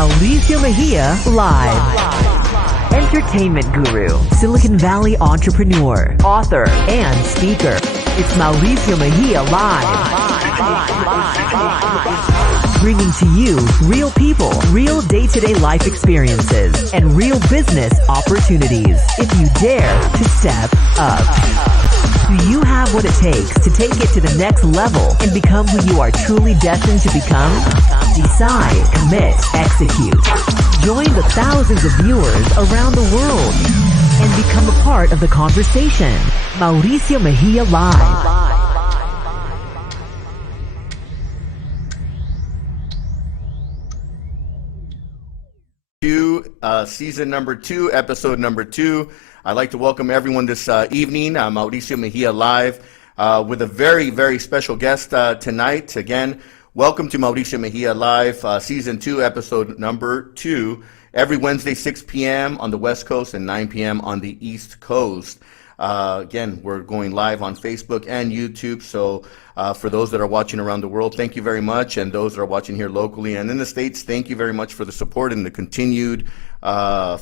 Mauricio Mejia Live. Entertainment guru, Silicon Valley entrepreneur, author, and speaker. It's Mauricio Mejia Live. Bringing to you real people, real day-to-day life experiences, and real business opportunities. If you dare to step up. Do you have what it takes to take it to the next level and become who you are truly destined to become? Decide, commit, execute. Join the thousands of viewers around the world and become a part of the conversation. Mauricio Mejia Live. Season number 2, episode number 2. I'd like to welcome everyone this evening. Mauricio Mejia Live with a very, very special guest tonight. Again, welcome to Mauricio Mejia Live, Season 2, episode number 2, every Wednesday, 6 p.m. on the West Coast and 9 p.m. on the East Coast. Again, we're going live on Facebook and YouTube, so for those that are watching around the world, thank you very much, and those that are watching here locally and in the States, thank you very much for the support and the continued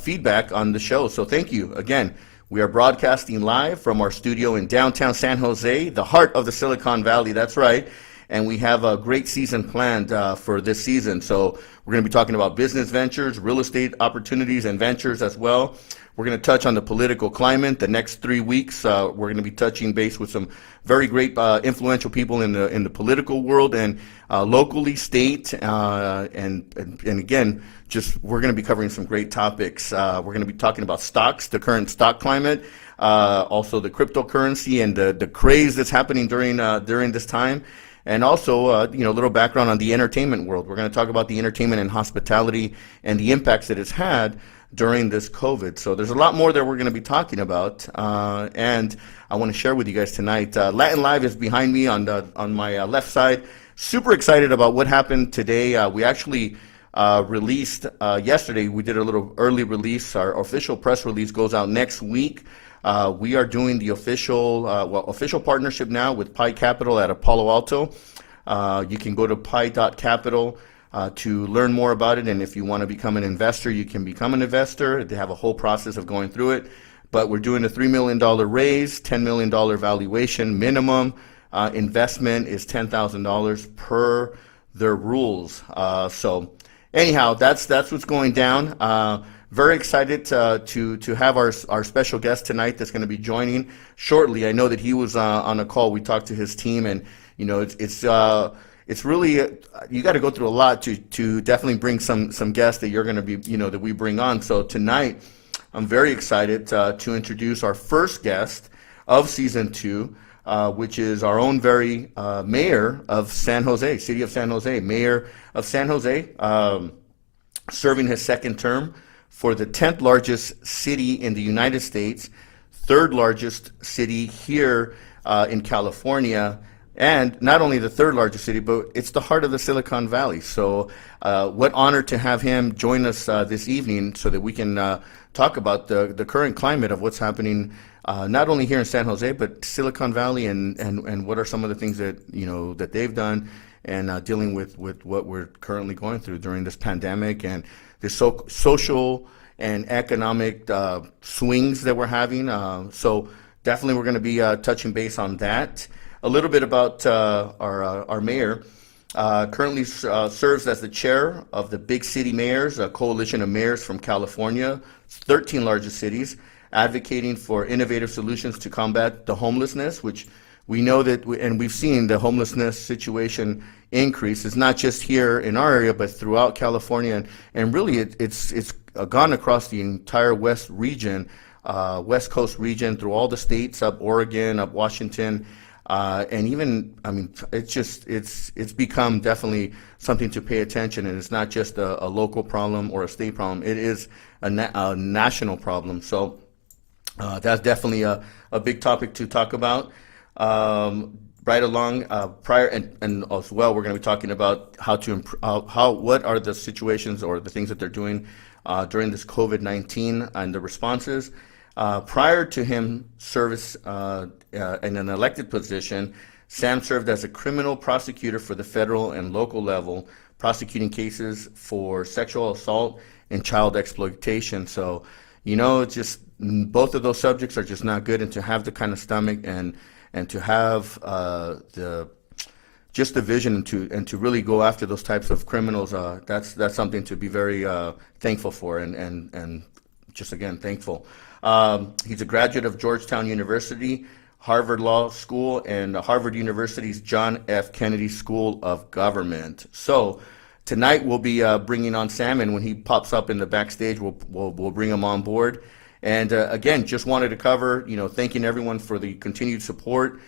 feedback on the show. So thank you. Again, we are broadcasting live from our studio in downtown San Jose, the heart of the Silicon Valley, that's right, and we have a great season planned for this season. So we're going to be talking about business ventures, real estate opportunities and ventures as well. We're going to touch on the political climate. The next 3 weeks, we're going to be touching base with some very great influential people in the political world and locally, state, and again, just we're going to be covering some great topics. We're going to be talking about stocks, the current stock climate, also the cryptocurrency and the craze that's happening during this time. And also, a little background on the entertainment world. We're going to talk about the entertainment and hospitality and the impacts that it's had during this COVID. So there's a lot more that we're going to be talking about, and I want to share with you guys tonight. Latin Live is behind me on my left side. Super excited about what happened today. We actually released yesterday. We did a little early release. Our official press release goes out next week. We are doing the official partnership now with Pi Capital out of Palo Alto. You can go to pi.capital to learn more about it, and if you want to become an investor, you can become an investor. They have a whole process of going through it, but we're doing a $3 million raise, $10 million valuation minimum. Investment is $10,000 per their rules. So anyhow, that's what's going down. Very excited to have our special guest tonight that's going to be joining shortly. I know that he was on a call. We talked to his team, and it's really you got to go through a lot to definitely bring some guests that you're going to be that we bring on. So tonight, I'm very excited to introduce our first guest of season 2, which is our own very mayor of San Jose, city of San Jose, mayor of San Jose, serving his second term for the 10th largest city in the United States, 3rd largest city here in California. And not only the 3rd largest city, but it's the heart of the Silicon Valley. So what honor to have him join us this evening so that we can talk about the current climate of what's happening not only here in San Jose, but Silicon Valley, and what are some of the things that that they've done, and dealing with what we're currently going through during this pandemic and the social and economic swings that we're having. So definitely we're going to be touching base on that. A little bit about our mayor. Currently serves as the chair of the Big City Mayors, a coalition of mayors from California, 13 largest cities, advocating for innovative solutions to combat the homelessness, which we know that, and we've seen the homelessness situation increase. It's not just here in our area, but throughout California, and really it's gone across the entire West Coast region, through all the states, up Oregon, up Washington. And even, it's become definitely something to pay attention, and it's not just a local problem or a state problem. It is a national problem. So that's definitely a big topic to talk about. Right along prior, and as well, we're going to be talking about what are the situations or the things that they're doing during this COVID-19 and the responses. Prior to him service in an elected position, Sam served as a criminal prosecutor for the federal and local level, prosecuting cases for sexual assault and child exploitation. So, it's just both of those subjects are just not good, and to have the kind of stomach and to have the vision and to really go after those types of criminals, that's something to be very thankful for, and just again thankful. He's a graduate of Georgetown University, Harvard Law School, and Harvard University's John F. Kennedy School of Government. So tonight we'll be bringing on Sam, and when he pops up in the backstage, we'll bring him on board. And again, just wanted to cover, thanking everyone for the continued support.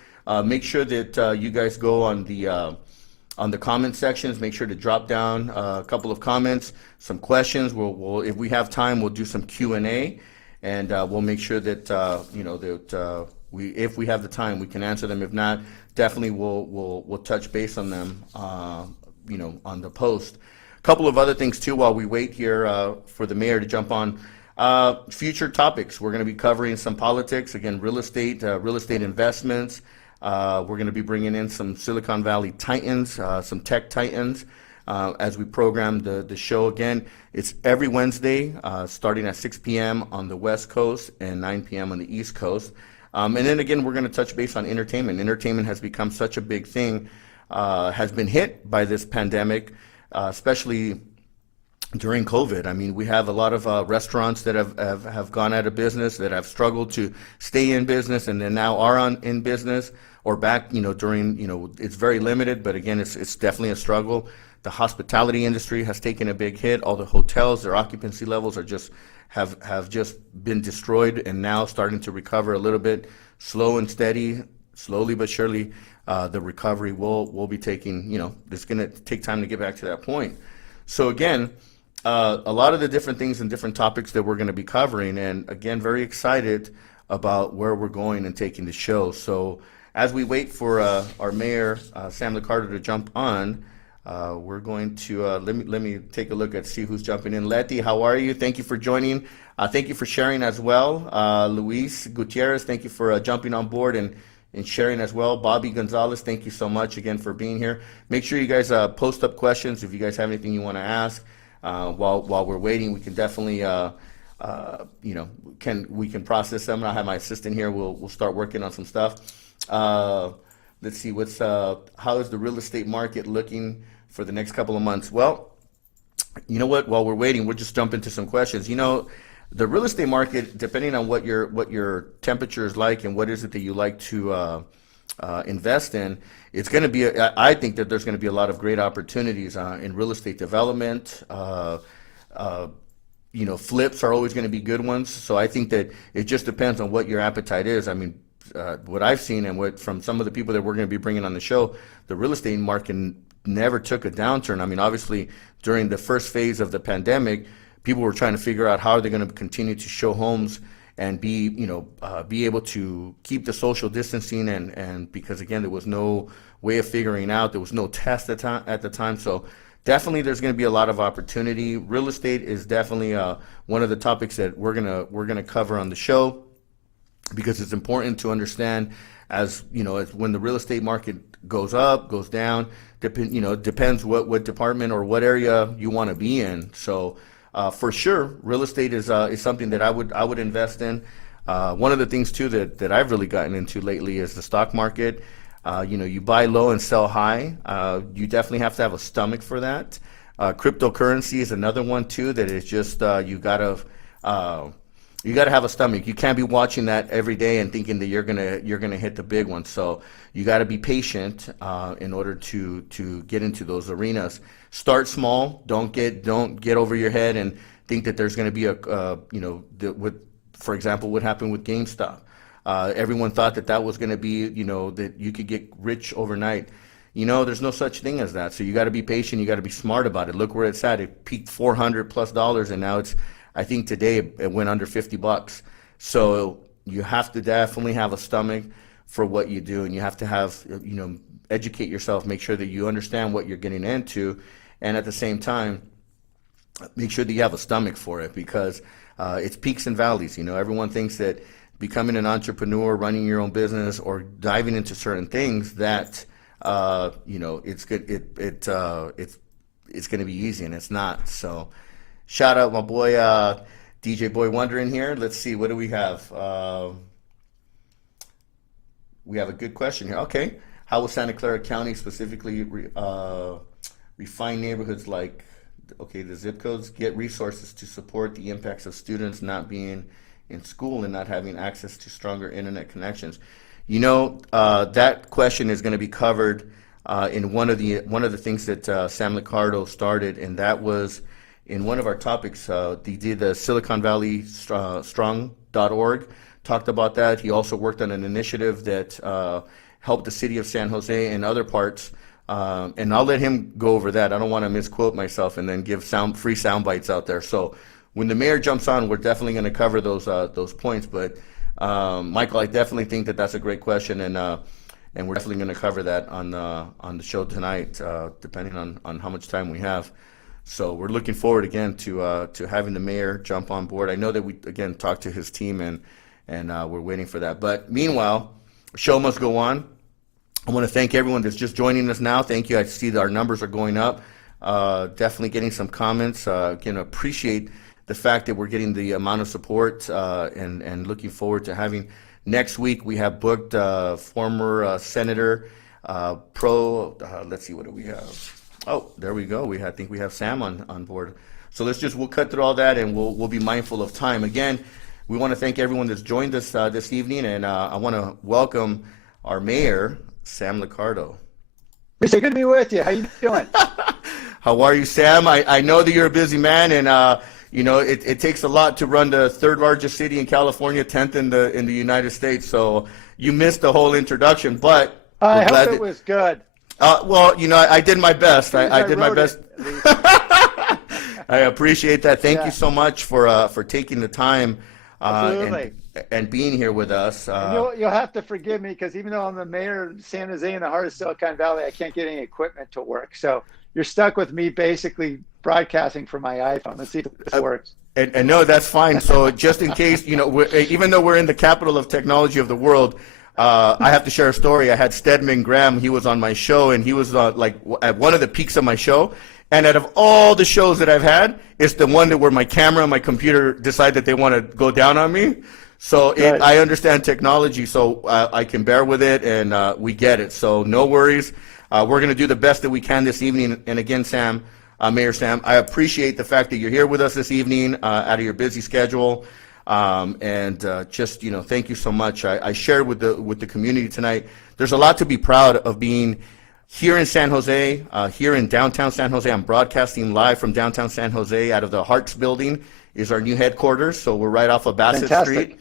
Make sure that you guys go on the comment sections. Make sure to drop down a couple of comments, some questions. We'll if we have time, we'll do some Q&A, and we'll make sure that if we have the time, we can answer them. If not, definitely we'll touch base on them, on the post. A couple of other things too while we wait here for the mayor to jump on. Future topics. We're going to be covering some politics, again, real estate investments. We're going to be bringing in some Silicon Valley titans, some tech titans, as we program the show. Again, it's every Wednesday, starting at 6 p.m. on the West Coast and 9 p.m. on the East Coast. And then again, we're going to touch base on entertainment. Entertainment has become such a big thing, has been hit by this pandemic, especially during COVID. I mean, we have a lot of restaurants that have gone out of business, that have struggled to stay in business, and then now are in business or back, during, it's very limited, but again, it's definitely a struggle. The hospitality industry has taken a big hit. All the hotels, their occupancy levels are just have just been destroyed, and now starting to recover a little bit, slow and steady, slowly but surely. The recovery will be taking, it's going to take time to get back to that point. So again, a lot of the different things and different topics that we're going to be covering, and again, very excited about where we're going and taking the show. So as we wait for our mayor, Sam Liccardo, to jump on, we're going to let me take a look at see who's jumping in. Letty, how are you? Thank you for joining. Thank you for sharing as well. Luis Gutierrez, thank you for jumping on board and sharing as well. Bobby Gonzalez, thank you so much again for being here. Make sure you guys post up questions if you guys have anything you want to ask. While we're waiting, we can definitely we can process them. I have my assistant here. We'll start working on some stuff. Let's see how is the real estate market looking for the next couple of months? Well, you know what? While we're waiting, we'll just jump into some questions. The real estate market, depending on what your temperature is like and what is it that you like to invest in, it's going to be. I think that there's going to be a lot of great opportunities in real estate development. Flips are always going to be good ones. So I think that it just depends on what your appetite is. I mean, what I've seen and what from some of the people that we're going to be bringing on the show, the real estate market never took a downturn. I mean, obviously, during the first phase of the pandemic, people were trying to figure out how are they going to continue to show homes and be able to keep the social distancing, and because again, there was no way of figuring out, there was no test at the time. So definitely there's going to be a lot of opportunity. Real estate is definitely one of the topics that we're gonna cover on the show, because it's important to understand, as when the real estate market goes up, goes down, depends what department or what area you want to be in. So for sure, real estate is something that I would invest in. One of the things too that I've really gotten into lately is the stock market. You buy low and sell high. You definitely have to have a stomach for that. Cryptocurrency is another one too that is just you gotta have a stomach. You can't be watching that every day and thinking that you're gonna hit the big one. So you got to be patient in order to get into those arenas. Start small. Don't get over your head and think that there's going to be for example, what happened with GameStop. Everyone thought that was going to be, that you could get rich overnight. There's no such thing as that. So you got to be patient. You got to be smart about it. Look where it's at. It peaked $400+, and now I think today it went under $50. So you have to definitely have a stomach for what you do, and you have to have, educate yourself, make sure that you understand what you're getting into, and at the same time, make sure that you have a stomach for it, because it's peaks and valleys. Everyone thinks that becoming an entrepreneur, running your own business, or diving into certain things, that it's good. it's going to be easy, and it's not. So shout out my boy DJ Boy Wonder in here. Let's see, what do we have? We have a good question here. Okay, how will Santa Clara County specifically refine neighborhoods like, okay, the zip codes, get resources to support the impacts of students not being in school and not having access to stronger internet connections? You know, that question is going to be covered in one of the things that Sam Liccardo started, and that was in one of our topics. He did the Silicon Valley Strong.org, talked about that. He also worked on an initiative that helped the city of San Jose and other parts. And I'll let him go over that. I don't want to misquote myself and then give free sound bites out there. So when the mayor jumps on, we're definitely going to cover those points. But Michael, I definitely think that that's a great question, and we're definitely going to cover that on the show tonight, depending on how much time we have. So we're looking forward again to having the mayor jump on board. I know that we again talked to his team, and we're waiting for that. But meanwhile, the show must go on. I want to thank everyone that's just joining us now. Thank you. I see that our numbers are going up. Definitely getting some comments. Again, appreciate the fact that we're getting the amount of support, and looking forward to having next week. We have booked former Senator let's see, what do we have? Oh, there we go. I think we have Sam on board. So we'll cut through all that, and we'll be mindful of time. Again, we want to thank everyone that's joined us this evening, and I want to welcome our mayor, Sam Liccardo. It's good to be with you. How you doing? How are you, Sam? I know that you're a busy man, and you know it takes a lot to run the third largest city in California, 10th in the United States. So you missed the whole introduction, but I hope it was good. Well, you know, I did my best. I did my best. I appreciate that. Thank you so much for taking the time and being here with us. You'll have to forgive me, because even though I'm the mayor of San Jose in the heart of Silicon Valley, I can't get any equipment to work. So you're stuck with me basically broadcasting from my iPhone. Let's see if this works. And no, that's fine. So just in case, you know, even though we're in the capital of technology of the world, I have to share a story. I had Stedman Graham. He was on my show, and he was like at one of the peaks of my show. And out of all the shows that I've had, it's the one that where my camera and my computer decide that they want to go down on me. So I understand technology, so I can bear with it, and we get it. So no worries. We're going to do the best that we can this evening. And again, Sam, Mayor Sam, I appreciate the fact that you're here with us this evening out of your busy schedule. Just, you know, thank you so much. I shared with the community tonight. There's a lot to be proud of being here in San Jose, here in downtown San Jose. I'm broadcasting live from downtown San Jose out of the Harts building is our new headquarters. So we're right off of Bassett Street.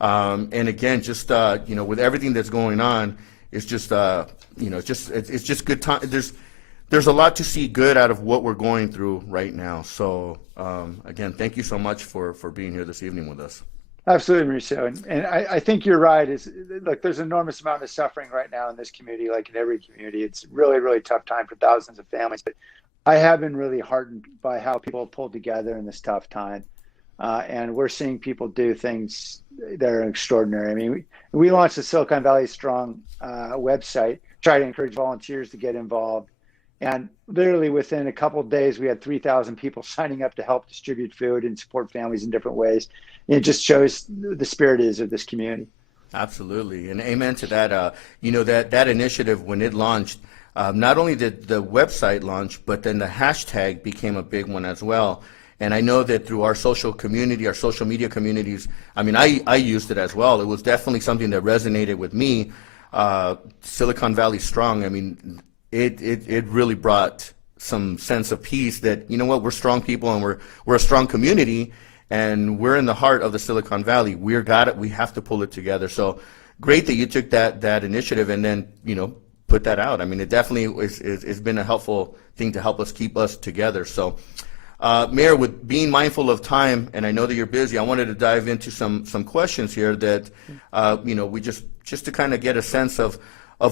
And again, just, you know, with everything that's going on, it's just, you know, it's just good time. There's a lot to see good out of what we're going through right now. So again, thank you so much for being here this evening with us. Absolutely, Mauricio. And I think you're right. Look, there's an enormous amount of suffering right now in this community, like in every community. It's really, really tough time for thousands of families. But I have been really heartened by how people have pulled together in this tough time. And we're seeing people do things that are extraordinary. I mean, we launched the Silicon Valley Strong website, try to encourage volunteers to get involved. And literally within a couple of days, we had 3,000 people signing up to help distribute food and support families in different ways. And it just shows the spirit is of this community. Absolutely. And amen to that. You know, that initiative, when it launched, not only did the website launch, but then the hashtag became a big one as well. And I know that through our social community, our social media communities, I mean, I used it as well. It was definitely something that resonated with me. Silicon Valley Strong, I mean, it really brought some sense of peace that, you know what, we're strong people, and we're a strong community, and we're in the heart of the Silicon Valley. We have to pull it together. So great that you took that initiative and then, you know, put that out. I mean, it definitely it's been a helpful thing to help us keep us together. So Mayor, with being mindful of time, and I know that you're busy, I wanted to dive into some questions here that, you know, we just to kind of get a sense of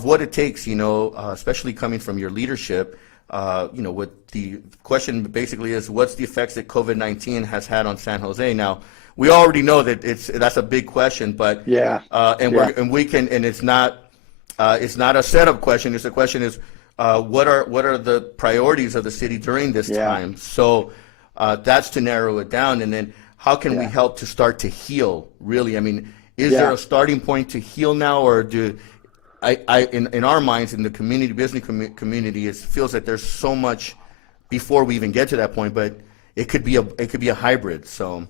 what it takes, you know, especially coming from your leadership. You know, what the question basically is, what's the effects that COVID-19 has had on San Jose? Now, we already know that that's a big question, but it's not a setup question. It's the question is, what are the priorities of the city during this time. So that's to narrow it down. And then how can we help to start to heal, really? I mean, is there a starting point to heal now, or in our minds, in the business community, it feels that there's so much before we even get to that point, but it could be a hybrid. So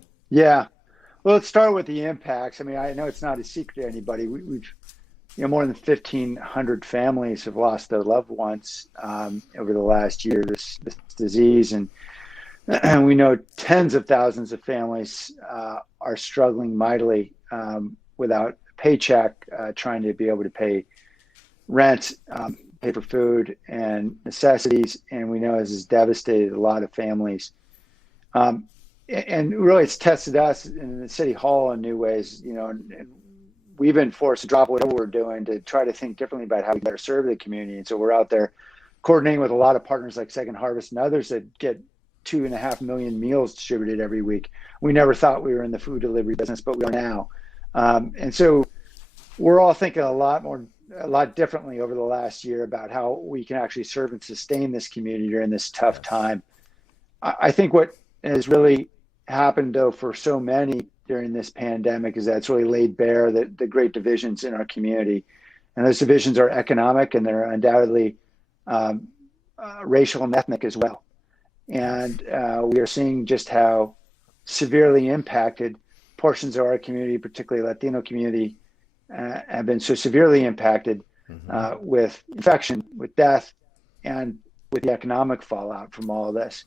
well, let's start with the impacts. I mean, I know it's not a secret to anybody. We've more than 1,500 families have lost their loved ones over the last year, this disease, and we know tens of thousands of families are struggling mightily without a paycheck, trying to be able to pay rent, pay for food and necessities. And we know this has devastated a lot of families. And really, it's tested us in the city hall in new ways. And we've been forced to drop whatever we're doing to try to think differently about how we better serve the community. And so we're out there coordinating with a lot of partners like Second Harvest and others that get 2.5 million meals distributed every week. We never thought we were in the food delivery business, but we are now. And so we're all thinking a lot differently over the last year about how we can actually serve and sustain this community during this tough time. I think what has really happened, though, for so many during this pandemic is that it's really laid bare the great divisions in our community. And those divisions are economic, and they're undoubtedly racial and ethnic as well. And we are seeing just how severely impacted portions of our community, particularly Latino community, have been so severely impacted with infection, with death, and with the economic fallout from all of this.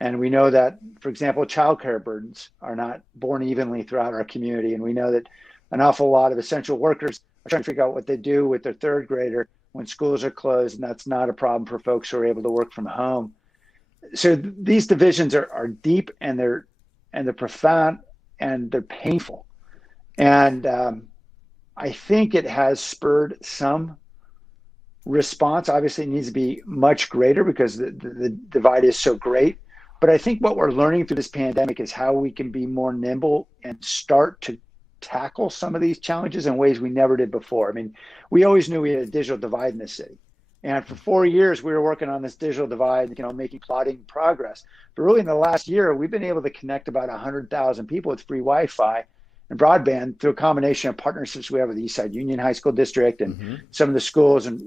And we know that, for example, childcare burdens are not borne evenly throughout our community. And we know that an awful lot of essential workers are trying to figure out what they do with their third grader when schools are closed, and that's not a problem for folks who are able to work from home. So these divisions are deep, and they're profound, and they're painful. And I think it has spurred some response. Obviously, it needs to be much greater because the divide is so great. But I think what we're learning through this pandemic is how we can be more nimble and start to tackle some of these challenges in ways we never did before. I mean, we always knew we had a digital divide in the city. And for 4 years, we were working on this digital divide, making plodding progress. But really, in the last year, we've been able to connect about 100,000 people with free Wi-Fi and broadband through a combination of partnerships we have with the Eastside Union High School District and some of the schools. And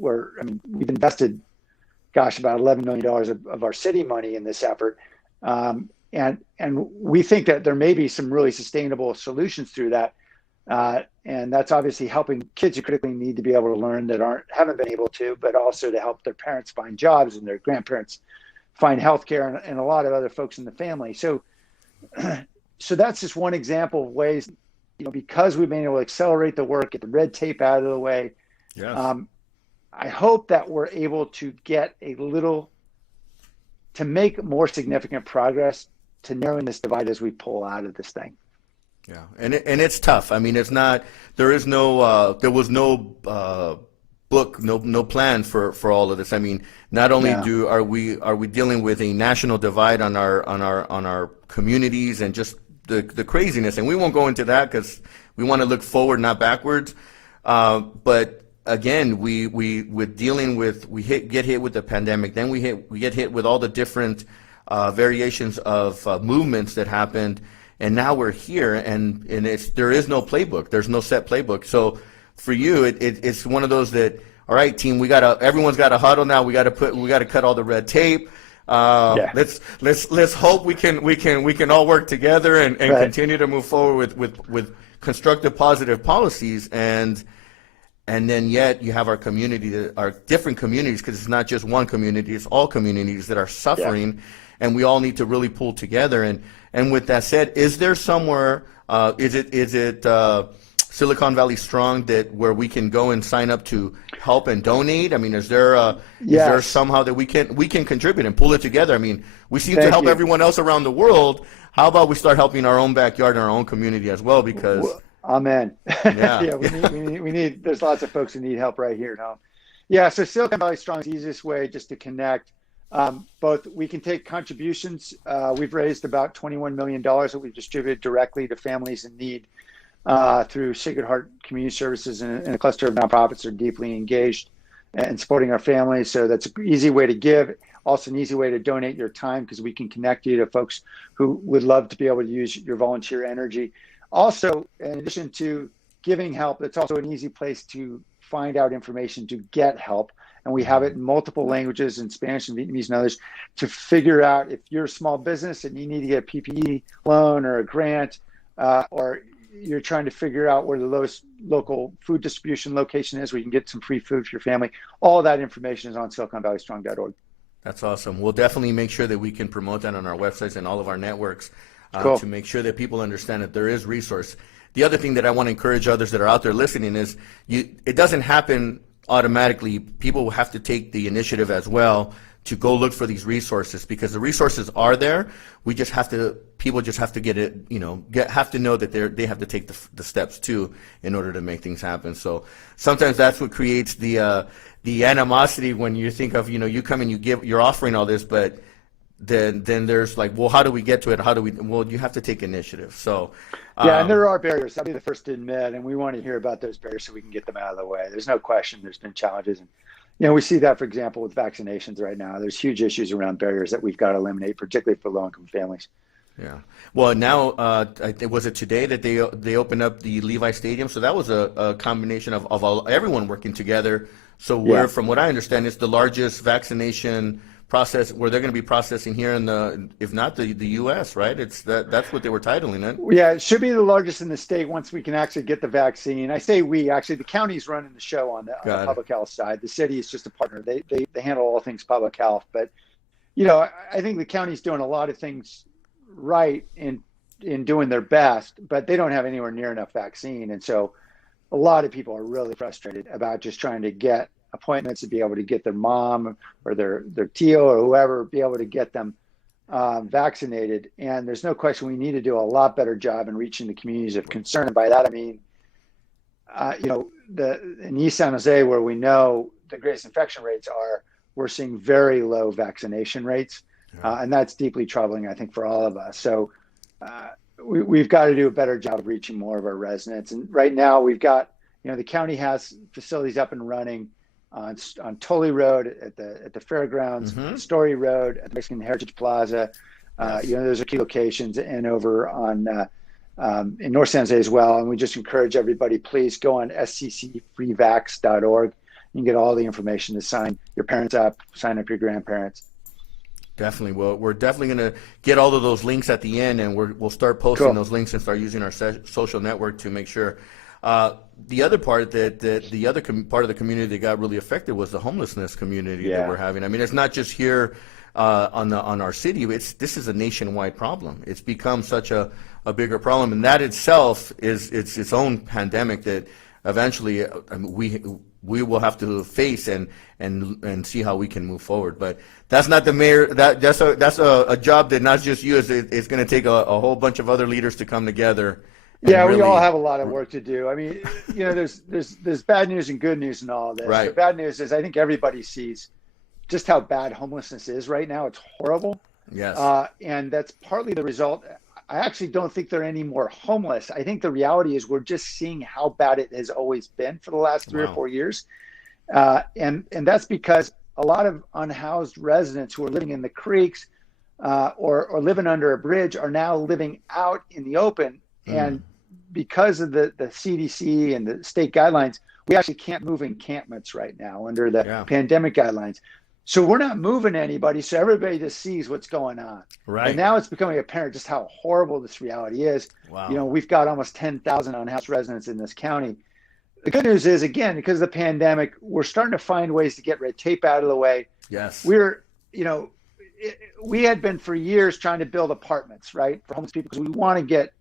we've invested, about $11 million of our city money in this effort. And we think that there may be some really sustainable solutions through that. And that's obviously helping kids who critically need to be able to learn that haven't been able to, but also to help their parents find jobs and their grandparents find healthcare and a lot of other folks in the family. So that's just one example of ways, because we've been able to accelerate the work, get the red tape out of the way. Yes. I hope that we're able to make more significant progress to narrowing this divide as we pull out of this thing. Yeah, and it's tough. I mean, there was no book, no plan for all of this. I mean, not only are we dealing with a national divide on our communities and just the craziness, and we won't go into that because we want to look forward, not backwards. But again, we get hit with the pandemic, then we get hit with all the different variations of movements that happened. And now we're here, and there is no playbook. There's no set playbook. So for you, it's one of those that, all right, team, everyone's got to huddle now. We got to cut all the red tape. Let's hope we can all work together and continue to move forward with constructive, positive policies. And then yet you have our community, our different communities, because it's not just one community, it's all communities that are suffering, and we all need to really pull together. And with that said, is there somewhere, is it Silicon Valley Strong where we can go and sign up to help and donate? I mean, is there somehow that we can contribute and pull it together? I mean, we seem to help everyone else around the world. How about we start helping our own backyard and our own community as well? Because amen. Yeah, we need. There's lots of folks who need help right here at home. Yeah, so Silicon Valley Strong is the easiest way just to connect. Both we can take contributions. We've raised about $21 million that we've distributed directly to families in need through Sacred Heart Community Services and a cluster of nonprofits that are deeply engaged and supporting our families. So that's an easy way to give. Also an easy way to donate your time, because we can connect you to folks who would love to be able to use your volunteer energy. Also, in addition to giving help, it's also an easy place to find out information to get help. And we have it in multiple languages, in Spanish and Vietnamese and others, to figure out if you're a small business and you need to get a PPE loan or a grant, or you're trying to figure out where the lowest local food distribution location is where you can get some free food for your family. All that information is on SiliconValleyStrong.org. That's awesome. We'll definitely make sure that we can promote that on our websites and all of our networks Cool. to make sure that people understand that there is resource. The other thing that I want to encourage others that are out there listening is it doesn't happen automatically. People have to take the initiative as well to go look for these resources, because the resources are there. People just have to get it, have to know that they have to take the steps too in order to make things happen. So sometimes that's what creates the animosity when you think of, you come and you're offering all this, but then there's like, well, how do we get to it? Well, you have to take initiative. So yeah, and there are barriers. I'll be the first to admit, and we want to hear about those barriers so we can get them out of the way. There's no question there's been challenges. And, we see that, for example, with vaccinations right now. There's huge issues around barriers that we've got to eliminate, particularly for low-income families. Yeah. Well, now, was it today that they opened up the Levi Stadium? So that was a combination of everyone working together. So from what I understand, it's the largest vaccination process where they're going to be processing here in if not the U.S., right? That's what they were titling it. Yeah, it should be the largest in the state once we can actually get the vaccine. I say we, actually, the county's running the show on the public health side. The city is just a partner. They handle all things public health. But, I think the county's doing a lot of things right in doing their best, but they don't have anywhere near enough vaccine. And so a lot of people are really frustrated about just trying to get appointments to be able to get their mom or their tio or whoever, be able to get them vaccinated. And there's no question we need to do a lot better job in reaching the communities of concern. And by that, I mean, in East San Jose, where we know the greatest infection rates are, we're seeing very low vaccination rates. And that's deeply troubling, I think, for all of us. So we've got to do a better job of reaching more of our residents. And right now we've got, the county has facilities up and running on Tully Road at the fairgrounds, Story Road at the Mexican Heritage Plaza. Those are key locations, and over on in North San Jose as well. And we just encourage everybody, please go on sccfreevax.org. You can get all the information to sign your parents up, sign up your grandparents. Definitely. Well, we're definitely going to get all of those links at the end, and we'll start posting those links and start using our social network to make sure. The other part part of the community that got really affected was the homelessness community that we're having. I mean, it's not just here on our city. This is a nationwide problem. It's become such a bigger problem, and that itself is its own pandemic that eventually we will have to face and see how we can move forward. But that's not the mayor. That's a job that not just you. It's going to take a whole bunch of other leaders to come together. Yeah, really, we all have a lot of work to do. I mean, there's bad news and good news in all of this. Right. The bad news is I think everybody sees just how bad homelessness is right now. It's horrible. Yes. And that's partly the result. I actually don't think they're any more homeless. I think the reality is we're just seeing how bad it has always been for the last 3 or 4 years. And that's because a lot of unhoused residents who are living in the creeks or living under a bridge are now living out in the open. And because of the CDC and the state guidelines, we actually can't move encampments right now under the pandemic guidelines. So we're not moving anybody. So everybody just sees what's going on. Right. And now it's becoming apparent just how horrible this reality is. Wow. We've got almost 10,000 unhoused residents in this county. The good news is, again, because of the pandemic, we're starting to find ways to get red tape out of the way. Yes. We had been for years trying to build apartments, right, for homeless people, because we want to get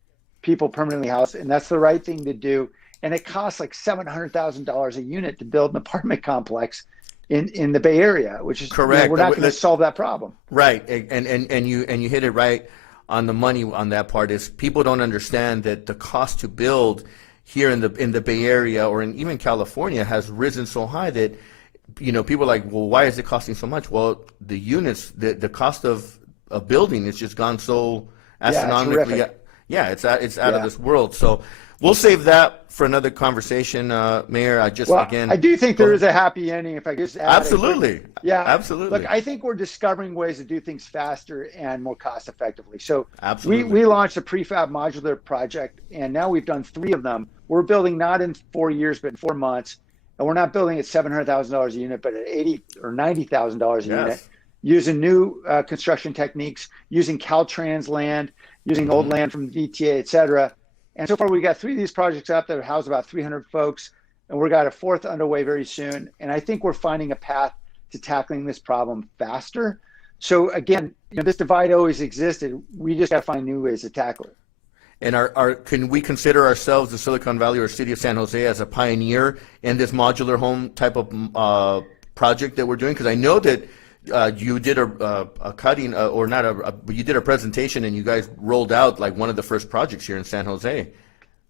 people permanently housed, and that's the right thing to do. And it costs like $700,000 a unit to build an apartment complex in the Bay Area, which is correct. We're not going to solve that problem. Right, and you hit it right on the money on that part. Is people don't understand that the cost to build here in the Bay Area or in even California has risen so high that people are like, well, why is it costing so much? Well, the units, the cost of a building has just gone so astronomically. Yeah, it's out of this world. So we'll save that for another conversation, Mayor. I do think there is a happy ending. If I just add absolutely, absolutely. Look, I think we're discovering ways to do things faster and more cost effectively. So absolutely, we launched a prefab modular project, and now we've done 3 of them. We're building not in 4 years, but in 4 months, and we're not building at $700,000 a unit, but at $80,000 or $90,000 a unit, using new construction techniques, using Caltrans land, using old land from VTA, et cetera. And so far, we got 3 of these projects up that house about 300 folks, and we've got a 4th underway very soon. And I think we're finding a path to tackling this problem faster. So again, this divide always existed. We just got to find new ways to tackle it. And can we consider ourselves, the Silicon Valley or City of San Jose, as a pioneer in this modular home type of project that we're doing? Because I know that you did a cutting, or not you did a presentation, and you guys rolled out like one of the first projects here in San Jose.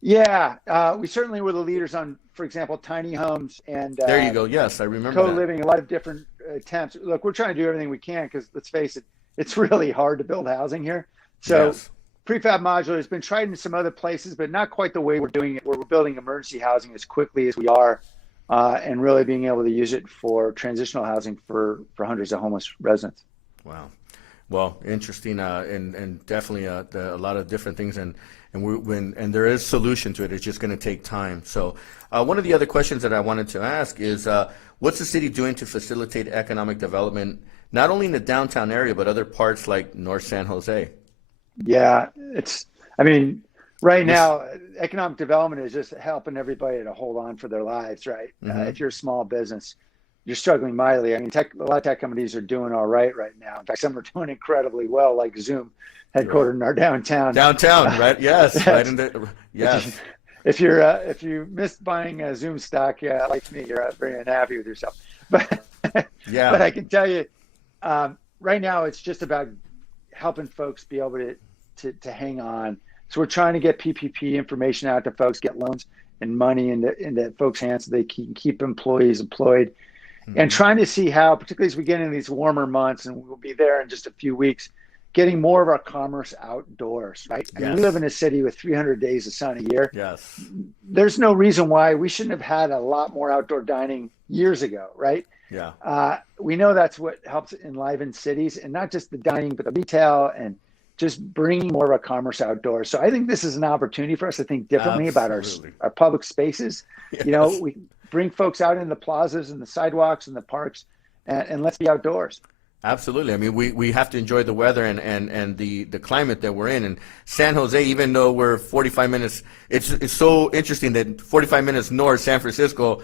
Yeah, we certainly were the leaders on, for example, tiny homes and there you go. Yes, I remember co-living. A lot of different attempts. Look, we're trying to do everything we can because let's face it, it's really hard to build housing here. So prefab modular has been tried in some other places, but not quite the way we're doing it. Where we're building emergency housing as quickly as we are. And really being able to use it for transitional housing for hundreds of homeless residents. Wow. Well, interesting, and definitely a lot of different things, and there is solution to it. It's just going to take time. So one of the other questions that I wanted to ask is, what's the city doing to facilitate economic development, not only in the downtown area, but other parts like North San Jose? Yeah, right now, economic development is just helping everybody to hold on for their lives, right? If you're a small business, you're struggling mightily. A lot of tech companies are doing all right now. In fact, some are doing incredibly well, like Zoom, headquartered in our downtown. Downtown, right? Yes, right in the yes. If you missed buying Zoom stock, like me, you're very unhappy with yourself. But but I can tell you, right now it's just about helping folks be able to hang on. So we're trying to get PPP information out to folks, get loans and money into folks' hands so they can keep employees employed, and trying to see how, particularly as we get into these warmer months, and we'll be there in just a few weeks, getting more of our commerce outdoors, right? Yes. We live in a city with 300 days of sun a year. Yes. There's no reason why we shouldn't have had a lot more outdoor dining years ago, right? Yeah. We know that's what helps enliven cities, and not just the dining, but the retail and just bringing more of our commerce outdoors. So I think this is an opportunity for us to think differently about our public spaces. Yes. We bring folks out in the plazas and the sidewalks and the parks, and let's be outdoors. Absolutely. I mean, we have to enjoy the weather and the climate that we're in. And San Jose, even though we're 45 minutes, it's so interesting that 45 minutes north, San Francisco,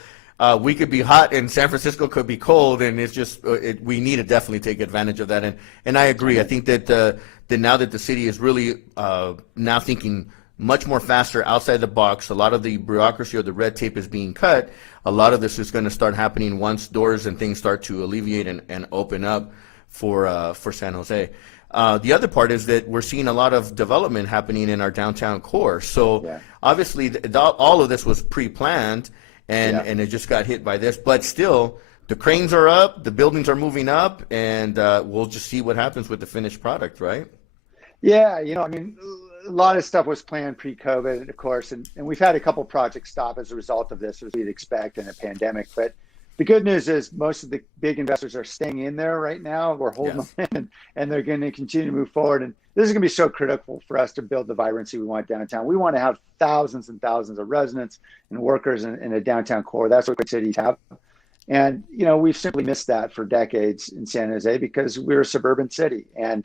we could be hot and San Francisco could be cold, and it's just we need to definitely take advantage of that. And I agree. I think that now that the city is really now thinking much more faster outside the box, a lot of the bureaucracy or the red tape is being cut. A lot of this is going to start happening once doors and things start to alleviate and open up for San Jose. The other part is that we're seeing a lot of development happening in our downtown core. So obviously all of this was pre-planned, and it just got hit by this. But still, the cranes are up, the buildings are moving up, and we'll just see what happens with the finished product, right? Yeah, a lot of stuff was planned pre-COVID, of course, and we've had a couple projects stop as a result of this, as we'd expect in a pandemic. But the good news is most of the big investors are staying in there right now. We're holding them in, and they're going to continue to move forward. And this is going to be so critical for us to build the vibrancy we want downtown. We want to have thousands and thousands of residents and workers in a downtown core. That's what big cities have. And, we've simply missed that for decades in San Jose because we're a suburban city. And,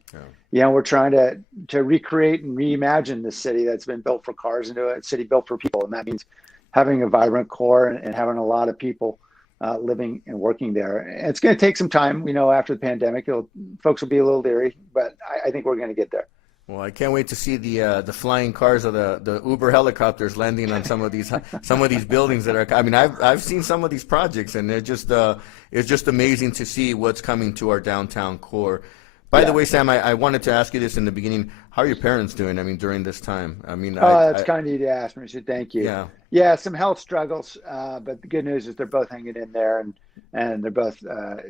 we're trying to recreate and reimagine this city that's been built for cars into a city built for people. And that means having a vibrant core and having a lot of people living and working there. And it's going to take some time. We know after the pandemic, folks will be a little leery, but I think we're going to get there. Well, I can't wait to see the flying cars or the Uber helicopters landing on some of these buildings that are. I mean, I've seen some of these projects, and they're just it's just amazing to see what's coming to our downtown core. By the way, Sam, I wanted to ask you this in the beginning. How are your parents doing? I mean, during this time? I mean, That's kind of you to ask me. So thank you. Yeah. Some health struggles, but the good news is they're both hanging in there, and they're both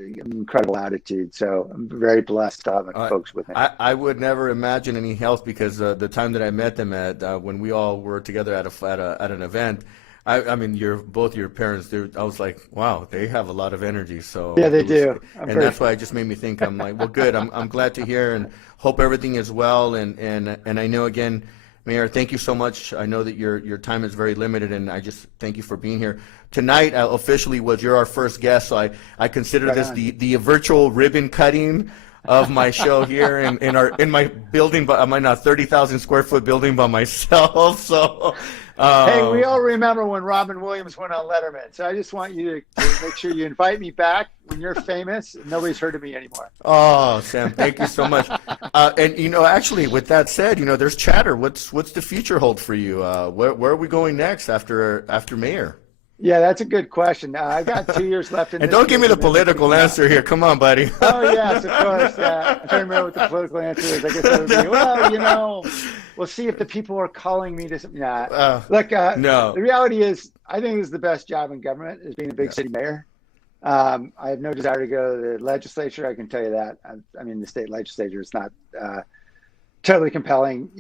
incredible attitude. So I'm very blessed to have folks with me. I would never imagine any health because the time that I met them at when we all were together at an event. I mean, both your parents. I was like, wow, they have a lot of energy. So yeah, they do, and that's why it just made me think. I'm like, well, good. I'm glad to hear and hope everything is well. And I know again, Mayor, thank you so much. I know that your time is very limited, and I just thank you for being here tonight. Officially, you're our first guest, so I consider this the virtual ribbon cutting of my show here in my building, but I'm in a 30,000 square foot building by myself. So. Hey, we all remember when Robin Williams went on Letterman. So I just want you to make sure you invite me back when you're famous and nobody's heard of me anymore. Oh, Sam, thank you so much. And actually, with that said, there's chatter. What's the future hold for you? Where are we going next after Mayor? Yeah, that's a good question. I got 2 years left in and don't give me the political answer here. Come on, buddy. Oh, yes, of course. I'm trying to remember what the political answer is. I guess that would be, well, we'll see if the people are calling me to something. No. The reality is, I think this is the best job in government, is being a big city mayor. I have no desire to go to the legislature. I can tell you that. I mean, the state legislature is not totally compelling.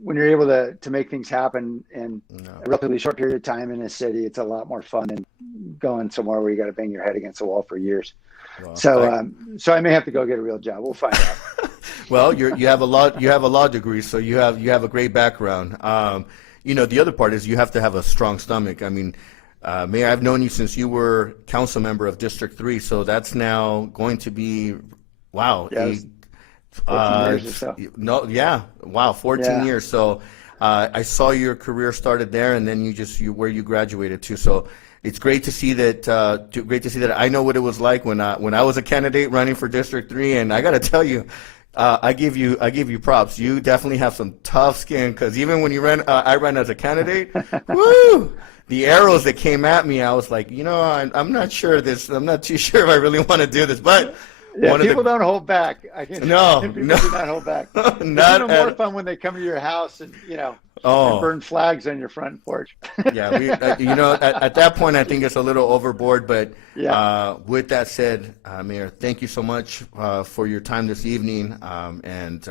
When you're able to make things happen in a relatively short period of time in a city, it's a lot more fun than going somewhere where you got to bang your head against the wall for years. Well, so I may have to go get a real job. We'll find out. Well, you have a law degree, so you have a great background. The other part is you have to have a strong stomach. I mean, Mayor, I've known you since you were council member of District 3, so that's now going to be, wow. Yeah, 14 years or so. 14 years. So I saw your career started there, and then where you graduated to. So it's great to see that. I know what it was like when I was a candidate running for District 3, and I got to tell you, I give you props. You definitely have some tough skin, because even when you I ran as a candidate, woo! The arrows that came at me, I was like, I'm not sure I'm not too sure if I really want to do this, but. Yeah, people don't hold back. People do not hold back. It's even more fun when they come to your house and and burn flags on your front porch. Yeah, at that point I think it's a little overboard. But with that said, Mayor, thank you so much for your time this evening, and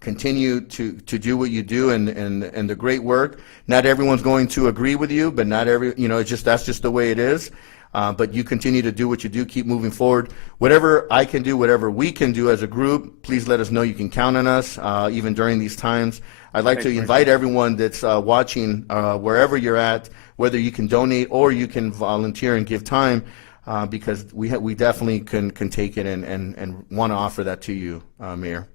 continue to do what you do and the great work. Not everyone's going to agree with you, but that's just the way it is. But you continue to do what you do, keep moving forward. Whatever I can do, whatever we can do as a group, please let us know. You can count on us, even during these times. I'd like to invite everyone that's watching, wherever you're at, whether you can donate or you can volunteer and give time, because we definitely can take it and want to offer that to you, Mayor.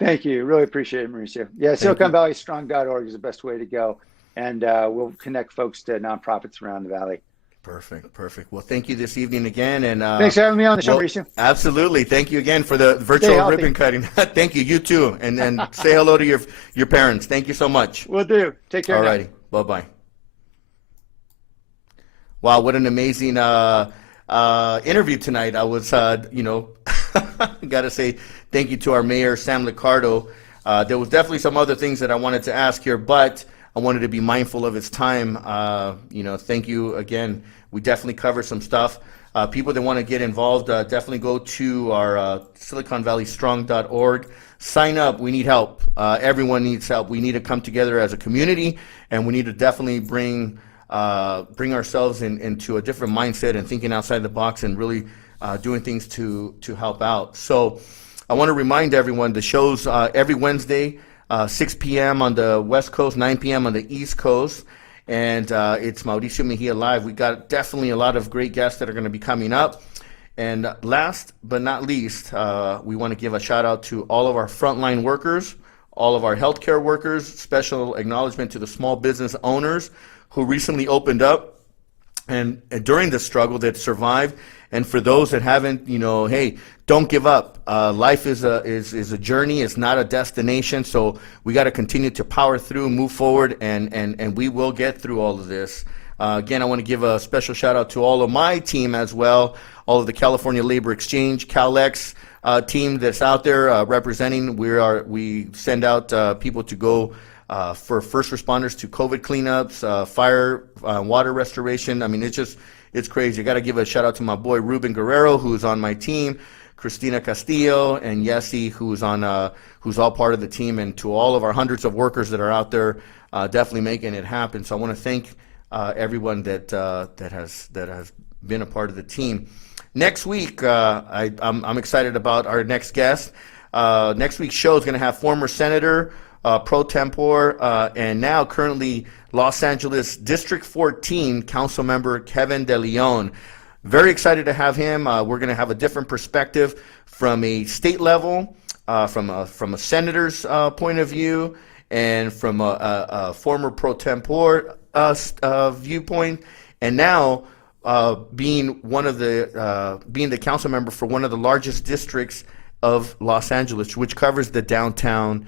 Thank you. Really appreciate it, Mauricio. Yeah, SiliconValleyStrong.org is the best way to go. And we'll connect folks to nonprofits around the Valley. Perfect. Well, thank you this evening again, and thanks for having me on the show, Mauricio. Absolutely. Thank you again for the virtual ribbon cutting. Thank you. You too, and say hello to your parents. Thank you so much. Will do. Take care. All righty. Bye. Wow, what an amazing interview tonight. I was, got to say thank you to our mayor, Sam Liccardo. There was definitely some other things that I wanted to ask here, but I wanted to be mindful of his time. Thank you again. We definitely covered some stuff. People that want to get involved, definitely go to our SiliconValleyStrong.org. Sign up. We need help. Everyone needs help. We need to come together as a community, and we need to definitely bring ourselves into a different mindset and thinking outside the box and really doing things to help out. So I want to remind everyone the show's every Wednesday, 6 p.m. on the West Coast, 9 p.m. on the East Coast. And it's Mauricio Mejia Live. We got definitely a lot of great guests that are going to be coming up. And last but not least, we want to give a shout out to all of our frontline workers, all of our healthcare workers, special acknowledgement to the small business owners who recently opened up and during the struggle that survived. And for those that haven't, hey, don't give up. Life is a journey. It's not a destination. So we got to continue to power through, move forward, and we will get through all of this. Again, I want to give a special shout out to all of my team as well, all of the California Labor Exchange, CalEx, team that's out there representing. We send out people to go for first responders to COVID cleanups, fire, water restoration. I mean, it's crazy. I got to give a shout out to my boy Ruben Guerrero, who's on my team, Christina Castillo, and Yessi, who's all part of the team, and to all of our hundreds of workers that are out there, definitely making it happen. So I want to thank everyone that has been a part of the team. Next week, I'm excited about our next guest. Next week's show is going to have former Senator pro tempore and now currently Los Angeles District 14 Council Member Kevin De Leon. Very excited to have him. We're going to have a different perspective from a state level, from a senator's point of view, and from a former pro tempore viewpoint, and now being the council member for one of the largest districts of Los Angeles, which covers the downtown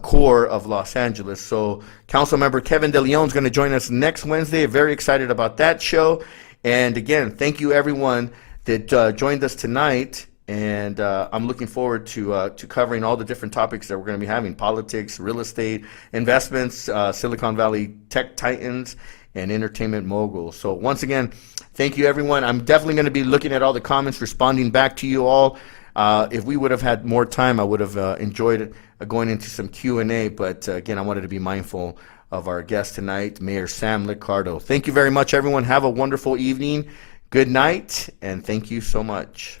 core of Los Angeles. So Councilmember Kevin De Leon is going to join us next Wednesday. Very excited about that show. And again, thank you everyone that joined us tonight. And I'm looking forward to covering all the different topics that we're going to be having: politics, real estate, investments, Silicon Valley tech titans, and entertainment moguls. So once again, thank you everyone. I'm definitely going to be looking at all the comments, responding back to you all. If we would have had more time, I would have enjoyed going into some Q&A, but again, I wanted to be mindful of our guest tonight, Mayor Sam Liccardo. Thank you very much, everyone. Have a wonderful evening. Good night, and thank you so much.